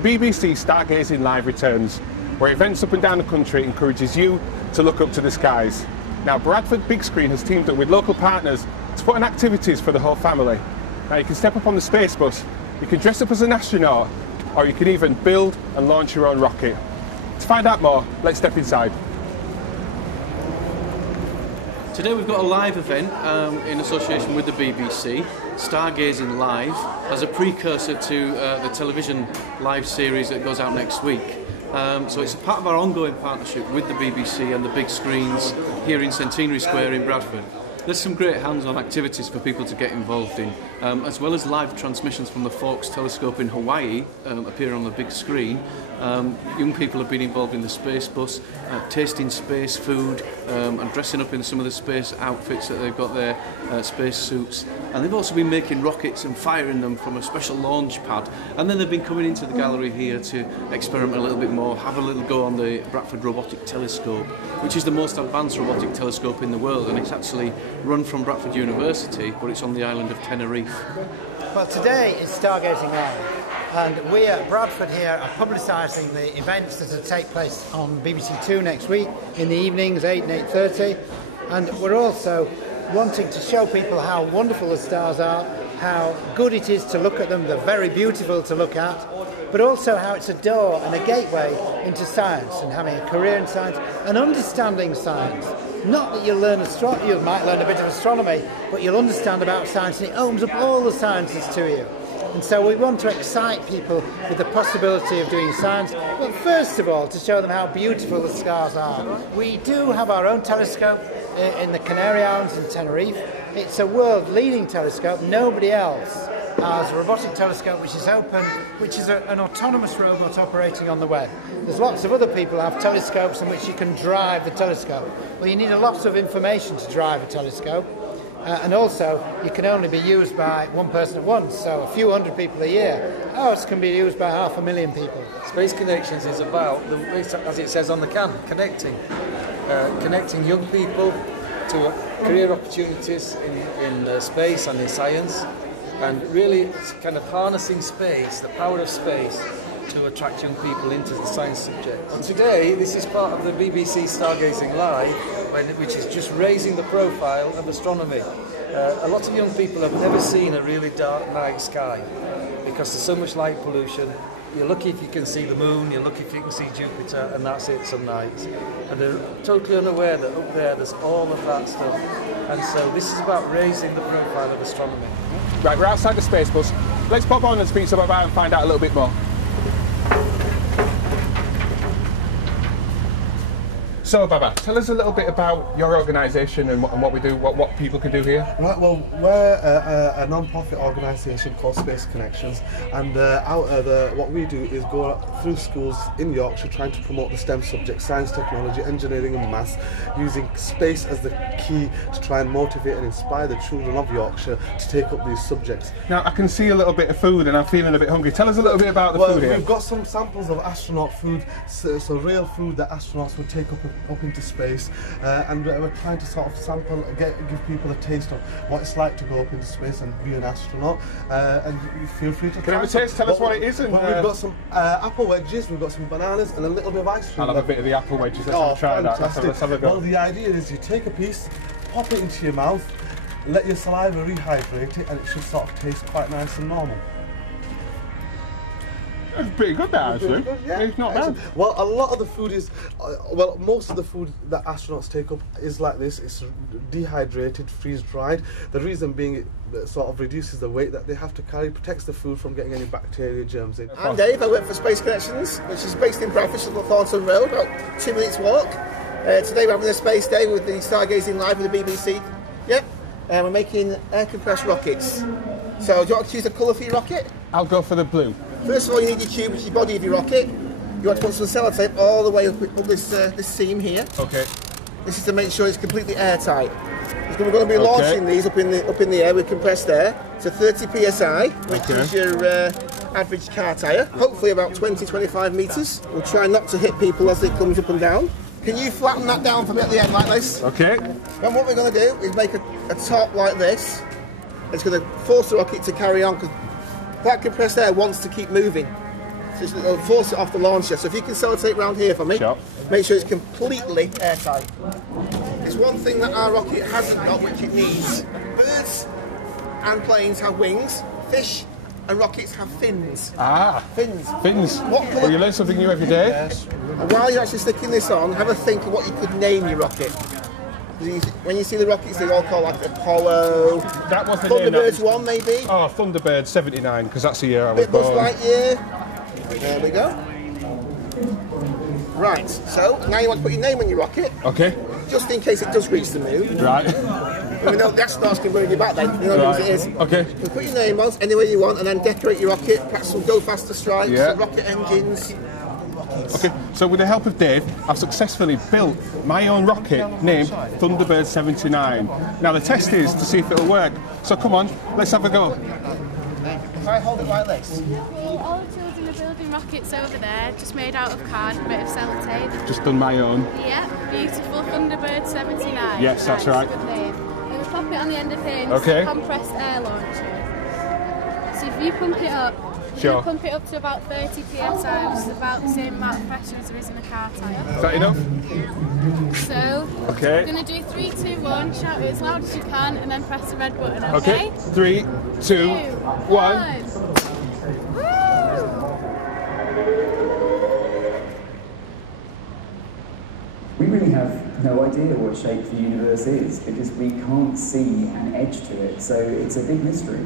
the BBC Stargazing Live returns, where events up and down the country encourages you to look up to the skies. Now, Bradford Big Screen has teamed up with local partners to put on activities for the whole family. Now, you can step up on the space bus, you can dress up as an astronaut, or you can even build and launch your own rocket. To find out more, let's step inside. Today we've got a live event in association with the BBC, Stargazing Live, as a precursor to the television live series that goes out next week. So it's a part of our ongoing partnership with the BBC and the big screens here in Centenary Square in Bradford. There's some great hands-on activities for people to get involved in, as well as live transmissions from the Forks telescope in Hawaii appear on the big screen. Young people have been involved in the space bus, tasting space food and dressing up in some of the space outfits that they've got there, space suits. And they've also been making rockets and firing them from a special launch pad. And then they've been coming into the gallery here to experiment a little bit more, have a little go on the Bradford Robotic Telescope, which is the most advanced robotic telescope in the world, and it's actually run from Bradford University, but it's on the island of Tenerife. Well, today is Stargazing Live, and we at Bradford here are publicising the events that will take place on BBC Two next week in the evenings, 8 and 8:30, and we're also wanting to show people how wonderful the stars are, how good it is to look at them, they're very beautiful to look at, but also how it's a door and a gateway into science and having a career in science and understanding science. Not that you'll learn you might learn a bit of astronomy, but you'll understand about science, and it opens up all the sciences to you. And so we want to excite people with the possibility of doing science, but first of all to show them how beautiful the stars are. We do have our own telescope in the Canary Islands in Tenerife. It's a world-leading telescope. Nobody else has a robotic telescope which is open, which is an autonomous robot operating on the web. There's lots of other people who have telescopes in which you can drive the telescope. Well, you need a lot of information to drive a telescope, and also you can only be used by one person at once, so a few hundred people a year. Ours can be used by 500,000 people. Space Connections is about, as it says on the can, connecting young people to career opportunities in space and in science, and really it's kind of harnessing space, the power of space, to attract young people into the science subjects. And today, this is part of the BBC Stargazing Live, which is just raising the profile of astronomy. A lot of young people have never seen a really dark night sky because there's so much light pollution. You're lucky if you can see the moon, you're lucky if you can see Jupiter, and that's it some nights. And they're totally unaware that up there there's all of that stuff. And so this is about raising the profile of astronomy. Right, we're outside the space bus. Let's pop on and speak to Babar and find out a little bit more. So, Babar, tell us a little bit about your organisation and what we do, what people can do here. Right, well, we're a non-profit organisation called Space Connections, and what we do is go through schools in Yorkshire trying to promote the STEM subjects, science, technology, engineering and maths, using space as the key to try and motivate and inspire the children of Yorkshire to take up these subjects. Now, I can see a little bit of food and I'm feeling a bit hungry. Tell us a little bit about the food here. We've got some samples of astronaut food, so real food that astronauts would take up into space, and we're trying to sort of sample, give people a taste of what it's like to go up into space and be an astronaut, and you feel free to try. Can I have a taste? Tell us what it is. And, we've got some apple wedges, we've got some bananas and a little bit of ice cream. I'll have a bit of the apple wedges. Let's try that. Let's have a go. Well, the idea is you take a piece, pop it into your mouth, let your saliva rehydrate it, and it should sort of taste quite nice and normal. It's pretty good, that, actually. Yeah, it's not bad. Well, a lot of the food is, most of the food that astronauts take up is like this. It's dehydrated, freeze-dried. The reason being it sort of reduces the weight that they have to carry, protects the food from getting any bacteria, germs in. I'm Dave, I work for Space Connections, which is based in Bradford, on Thornton Road, about 2 minutes walk. Today we're having a space day with the Stargazing Live with the BBC. Yep. We're making air-compressed rockets. So, do you want to choose a colour for your rocket? I'll go for the blue. First of all, you need your tube, which is the body of your rocket. You want to put some sellotape all the way up this seam here. Okay. This is to make sure it's completely airtight. We're going to be launching these up in the air with compressed air to 30 psi, which is your average car tyre. Hopefully about 20-25 metres. We'll try not to hit people as it comes up and down. Can you flatten that down for me at the end like this? Okay. Then what we're going to do is make a top like this. It's going to force the rocket to carry on because that compressed air wants to keep moving. So it'll force it off the launcher. So if you can sellotape round here for me, Sure. make sure it's completely airtight. There's one thing that our rocket hasn't got, which it needs. Birds and planes have wings. Fish and rockets have fins. Ah, Fins. fins. What colour- Well, you learn something new every day. And while you're actually sticking this on, have a think of what you could name your rocket. When you see the rockets, they all call like Apollo. That was the name. Thunderbirds 1 maybe. Oh, Thunderbird 79, because that's the year I was Bit Buzz born. Lightyear. There we go. Right, so now you want to put your name on your rocket, Okay, just in case it does reach the moon. right. I mean, no, the astronauts can bring you back then. You know Right. who it is. Okay. You put your name on any way you want, and then decorate your rocket. Perhaps some go faster stripes, Yeah. some rocket engines. Okay, so with the help of Dave, I've successfully built my own rocket named Thunderbird 79. Now the test is to see if it'll work. So come on, let's have a go. If I hold it like this, All the children are building rockets over there, just made out of card, a bit of sellotape. Just done my own. Yeah, beautiful Thunderbird 79. Yes, that's Nice, right. Good name. And we pop it on the end of here, and Okay. it's a compressed air launcher. So if you pump it up, Sure. you pump it up to about 30 psi, which is about the same amount of pressure as there is in a car tyre. Is that enough? So Okay. we're going to do 3, 2, 1, shout it as loud as you can, and then press the red button, okay? Okay, 3, 2, 1. Woo! We really have no idea what shape the universe is because we can't see an edge to it, so it's a big mystery.